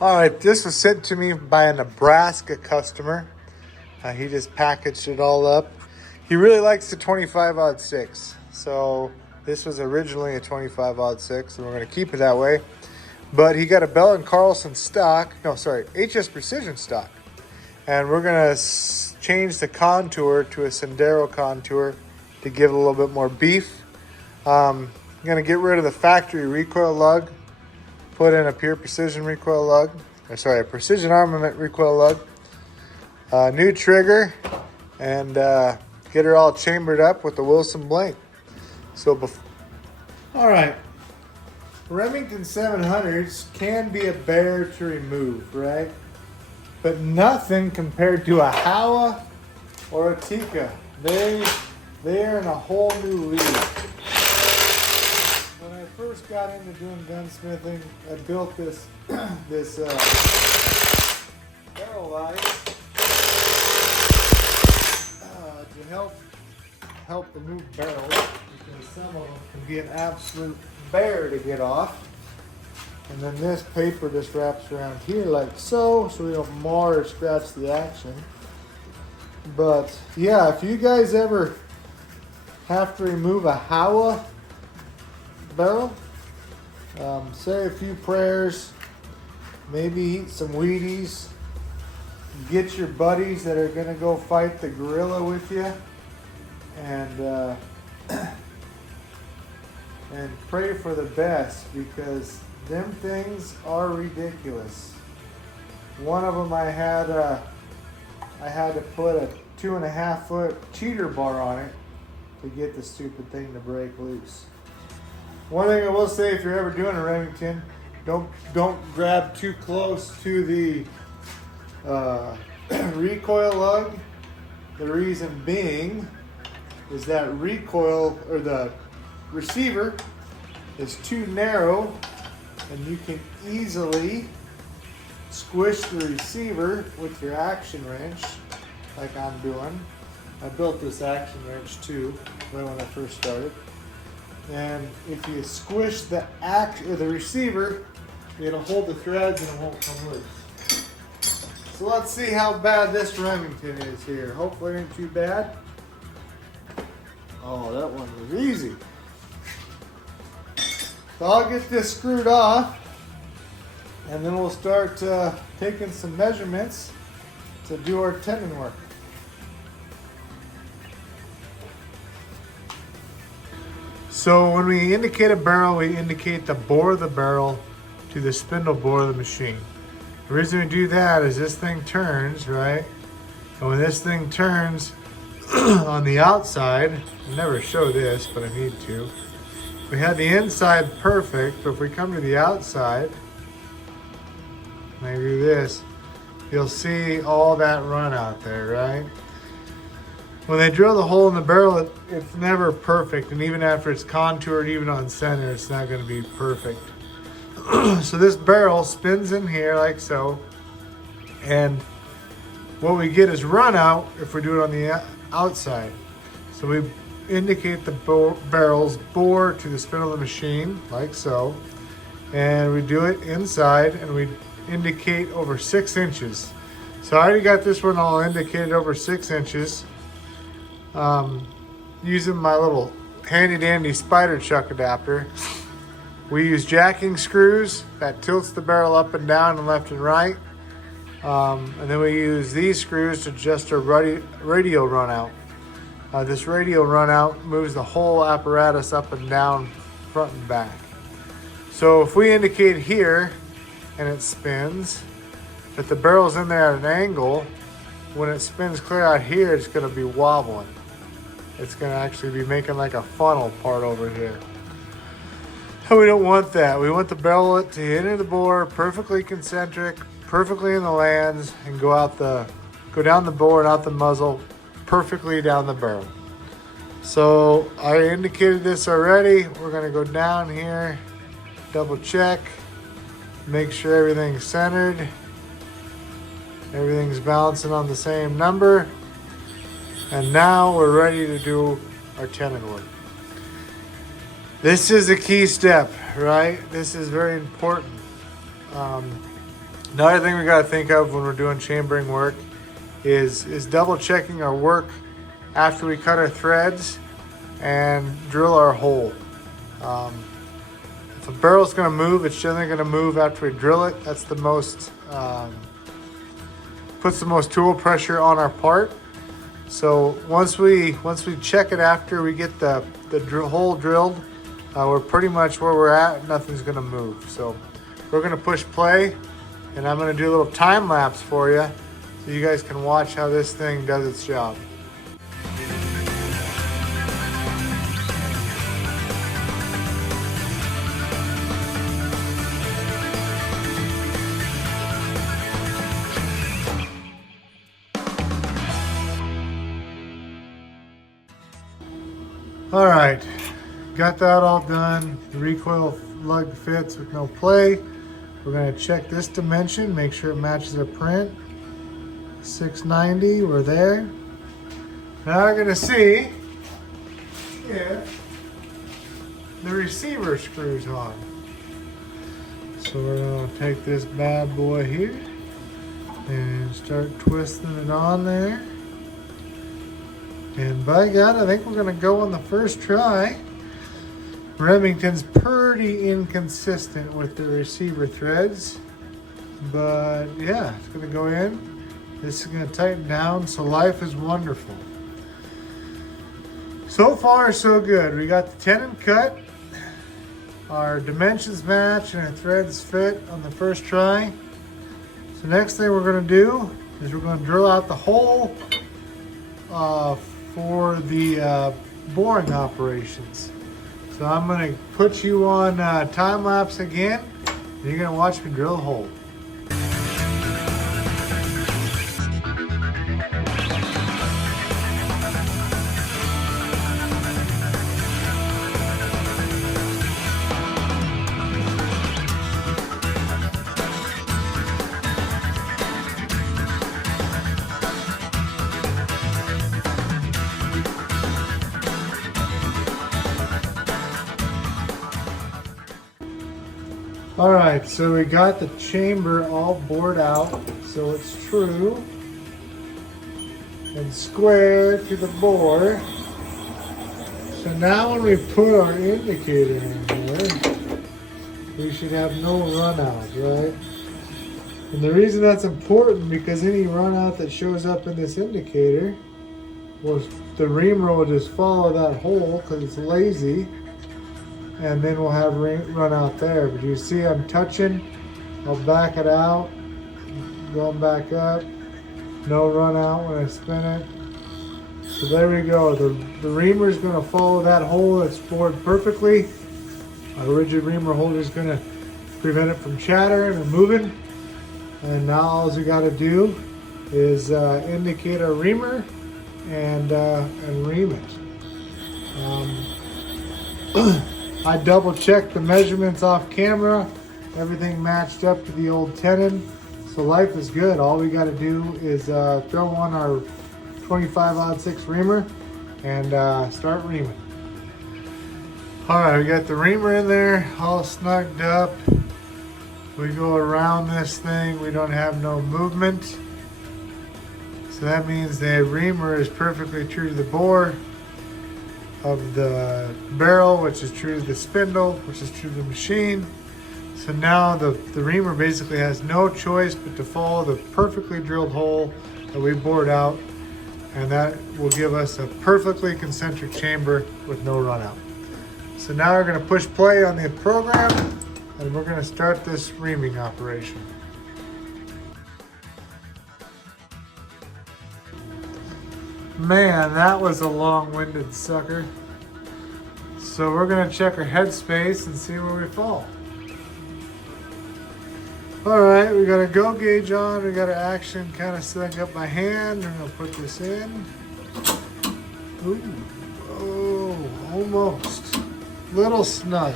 All right, this was sent to me by a Nebraska customer. He just packaged it all up. He really likes the 25-06. So this was originally a 25-06, and we're going to keep it that way. But he got a Bell & Carlson stock. No, sorry, HS Precision stock. And we're going to change the contour to a Sendero contour to give it a little bit more beef. I'm going to get rid of the factory recoil lug. Put in a pure precision recoil lug, a Precision Armament recoil lug, new trigger, and get her all chambered up with the Wilson blank. All right, Remington 700s can be a bear to remove, right? But nothing compared to a Howa or a Tika. They are in a whole new league. When I first got into doing gunsmithing, I built this barrel line to help remove barrels, because some of them can be an absolute bear to get off. And then this paper just wraps around here like so we don't mar or scratch the action. But yeah, if you guys ever have to remove a Howa barrel, say a few prayers, maybe eat some Wheaties, get your buddies that are gonna go fight the gorilla with you, and pray for the best, because them things are ridiculous. One of them I had to put a 2.5 foot cheater bar on it to get the stupid thing to break loose. One thing I will say, if you're ever doing a Remington, don't grab too close to the recoil lug. The reason being is that recoil, or the receiver, is too narrow, and you can easily squish the receiver with your action wrench, like I'm doing. I built this action wrench too, right when I first started. And if you squish the receiver, it'll hold the threads and it won't come loose. So let's see how bad this Remington is here. Hopefully it ain't too bad. Oh, that one was easy. So I'll get this screwed off, and then we'll start taking some measurements to do our tenon work. So when we indicate a barrel, we indicate the bore of the barrel to the spindle bore of the machine. The reason we do that is this thing turns, right? And when this thing turns on the outside, I never show this, but I need to. We had the inside perfect, but if we come to the outside, and I do this, you'll see all that run out there, right? When they drill the hole in the barrel, it's never perfect, and even after it's contoured, even on center, it's not going to be perfect. So this barrel spins in here like so, and what we get is run out if we do it on the outside. So we indicate the barrel's bore to the spindle of the machine like so, and we do it inside, and we indicate over 6 inches. So I already got this one all indicated over 6 inches. Using my little handy dandy spider chuck adapter. We use jacking screws that tilts the barrel up and down and left and right. And then we use these screws to adjust our radial run out. This radial run out moves the whole apparatus up and down, front and back. So if we indicate here and it spins, if the barrel's in there at an angle, when it spins clear out here, it's going to be wobbling. It's going to actually be making like a funnel part over here. And we don't want that. We want the barrel to enter the bore perfectly concentric, perfectly in the lands, and go down the bore and out the muzzle, perfectly down the barrel. So I indicated this already. We're going to go down here, double check, make sure everything's centered, everything's balancing on the same number. And now we're ready to do our tenon work. This is a key step, right? This is very important. Another thing we got to think of when we're doing chambering work is double checking our work after we cut our threads and drill our hole. If a barrel's going to move, it's generally going to move after we drill it. That's the most, puts the most tool pressure on our part. So once we check it after we get the hole drilled, we're pretty much where we're at. Nothing's going to move. So we're going to push play, and I'm going to do a little time lapse for you so you guys can watch how this thing does its job. All right, got that all done. The recoil lug fits with no play. We're gonna check this dimension, make sure it matches our print. 690, we're there. Now we're gonna see if the receiver screws on. So we're gonna take this bad boy here and start twisting it on there. And by God, I think we're gonna go on the first try. Remington's pretty inconsistent with the receiver threads, but yeah, it's gonna go in. This is gonna tighten down, so life is wonderful. So far, so good. We got the tenon cut, our dimensions match, and our threads fit on the first try. So next thing we're gonna do is we're gonna drill out the hole for the boring operations. So I'm gonna put you on time lapse again, and you're gonna watch me drill a hole. All right, so we got the chamber all bored out, so it's true and square to the bore. So now when we put our indicator in here, we should have no run out, right? And the reason that's important, because any run out that shows up in this indicator, well, the reamer will just follow that hole because it's lazy. And then we'll have run out there. But you see I'm touching, I'll back it out, going back up, no run out when I spin it. So there we go. The reamer is going to follow that hole that's bored perfectly. Our rigid reamer holder is going to prevent it from chattering or moving. And now all we got to do is indicate our reamer and ream it. I double checked the measurements off camera. Everything matched up to the old tenon. So life is good. All we got to do is throw on our 25-06 reamer and start reaming. All right, we got the reamer in there, all snugged up. We go around this thing, we don't have no movement. So that means the reamer is perfectly true to the bore of the barrel, which is true to the spindle, which is true to the machine. So now the reamer basically has no choice but to follow the perfectly drilled hole that we bored out, and that will give us a perfectly concentric chamber with no run out. So now we're going to push play on the program, and we're going to start this reaming operation. Man, that was a long-winded sucker. So we're gonna check our headspace and see where we fall. All right, we got a go gauge on. We got our action kind of setting up my hand. I'm gonna put this in. Ooh, oh, almost. Little snug.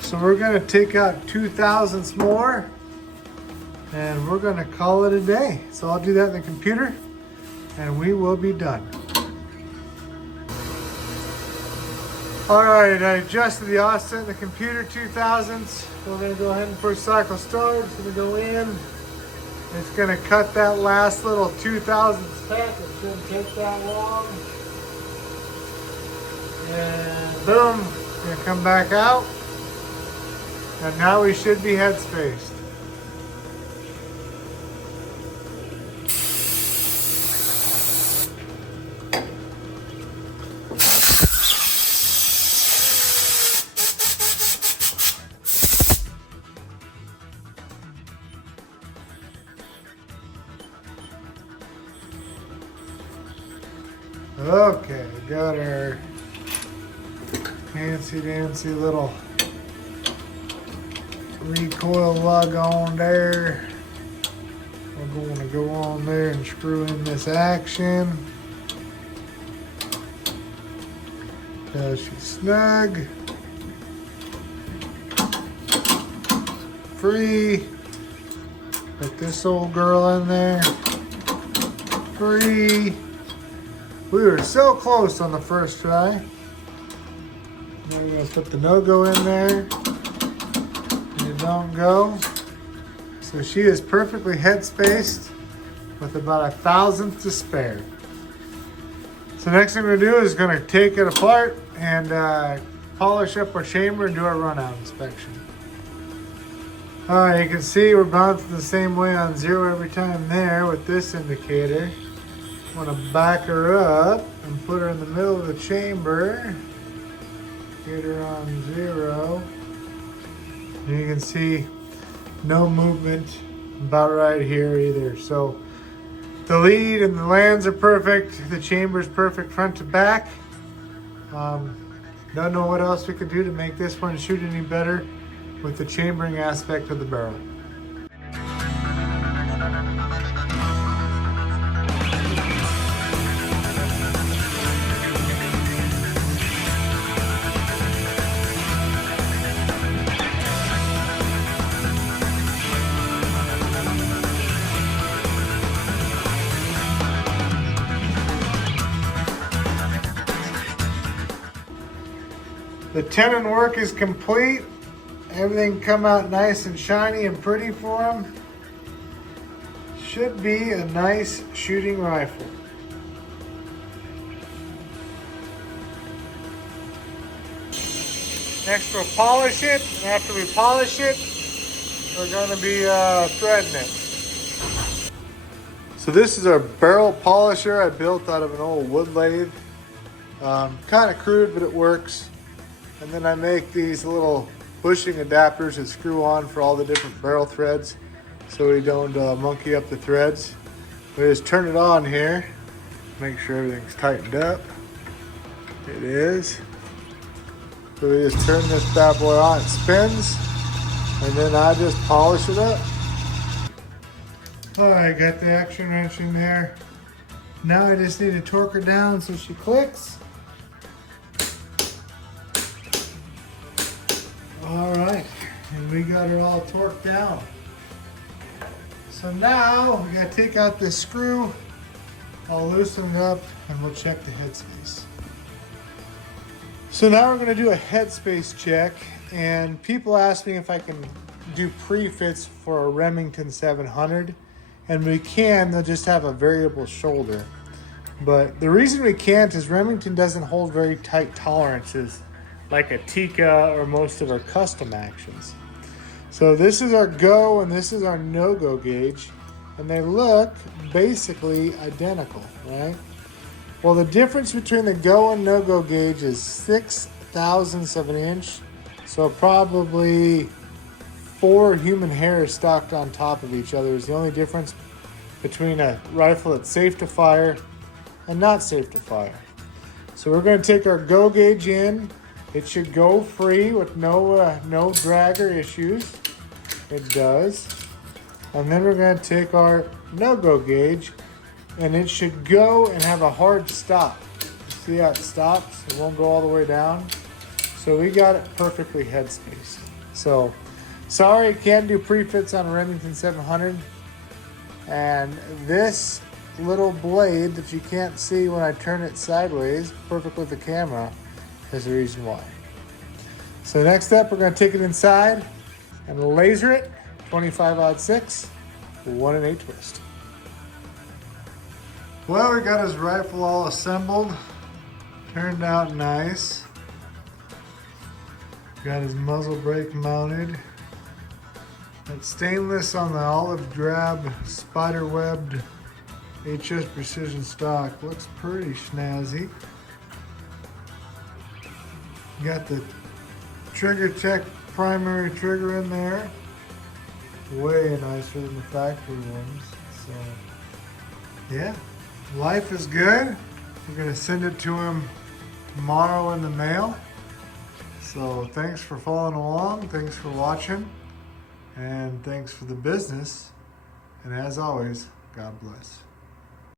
So we're gonna take out 0.02 more, and we're gonna call it a day. So I'll do that in the computer, and we will be done. All right, I adjusted the offset in the computer 2000s. We're gonna go ahead and first cycle start. It's gonna go in. It's gonna cut that last little 2000s peck. It shouldn't take that long. And boom, it's gonna come back out. And now we should be head spaced. Okay, got our fancy dancy little recoil lug on there. We're going to go on there and screw in this action. Does she snug? Free. Put this old girl in there. Free. We were so close on the first try. Now we're gonna put the no-go in there. And it don't go. So she is perfectly head spaced with about 1/1000th to spare. So next thing we're gonna do is gonna take it apart and polish up our chamber and do our run out inspection. All right, you can see we're bouncing the same way on 0 every time there with this indicator. I'm gonna back her up and put her in the middle of the chamber. Get her on 0. And you can see no movement about right here either. So the lead and the lands are perfect. The chamber's perfect front to back. Don't know what else we could do to make this one shoot any better with the chambering aspect of the barrel. The tenon work is complete. Everything come out nice and shiny and pretty for them. Should be a nice shooting rifle. Next we'll polish it, and after we polish it, we're gonna be threading it. So this is our barrel polisher I built out of an old wood lathe. Kind of crude, but it works. And then I make these little bushing adapters that screw on for all the different barrel threads so we don't monkey up the threads. We just turn it on here, make sure everything's tightened up. It is. So we just turn this bad boy on, it spins, and then I just polish it up. All right, got the action wrench in there. Now I just need to torque her down so she clicks. All right, and we got her all torqued down. So now we gotta take out this screw, I'll loosen it up, and we'll check the headspace. So now we're gonna do a headspace check, and people ask me if I can do pre-fits for a Remington 700, and we can, they'll just have a variable shoulder. But the reason we can't is Remington doesn't hold very tight tolerances like a Tikka or most of our custom actions. So this is our go and this is our no-go gauge, and they look basically identical, right? Well, the difference between the go and no-go gauge is 0.006 of an inch, so probably 4 human hairs stacked on top of each other is the only difference between a rifle that's safe to fire and not safe to fire. So we're going to take our go gauge in. It should go free with no drag or issues. It does. And then we're going to take our no-go gauge, and it should go and have a hard stop. See how it stops? It won't go all the way down. So we got it perfectly head spaced. So sorry, can't do pre-fits on a Remington 700. And this little blade that you can't see when I turn it sideways, perfect with the camera, There's a reason why. So next step, we're going to take it inside and laser it, 25-06, 1 1/8 twist. Well, we got his rifle all assembled. Turned out nice. Got his muzzle brake mounted. That stainless on the olive drab spiderwebbed HS Precision stock looks pretty snazzy. Got the TriggerTech Primary trigger in there. Way nicer than the factory ones. So, yeah, life is good. We're gonna send it to him tomorrow in the mail. So thanks for following along, thanks for watching, and thanks for the business. And as always, God bless.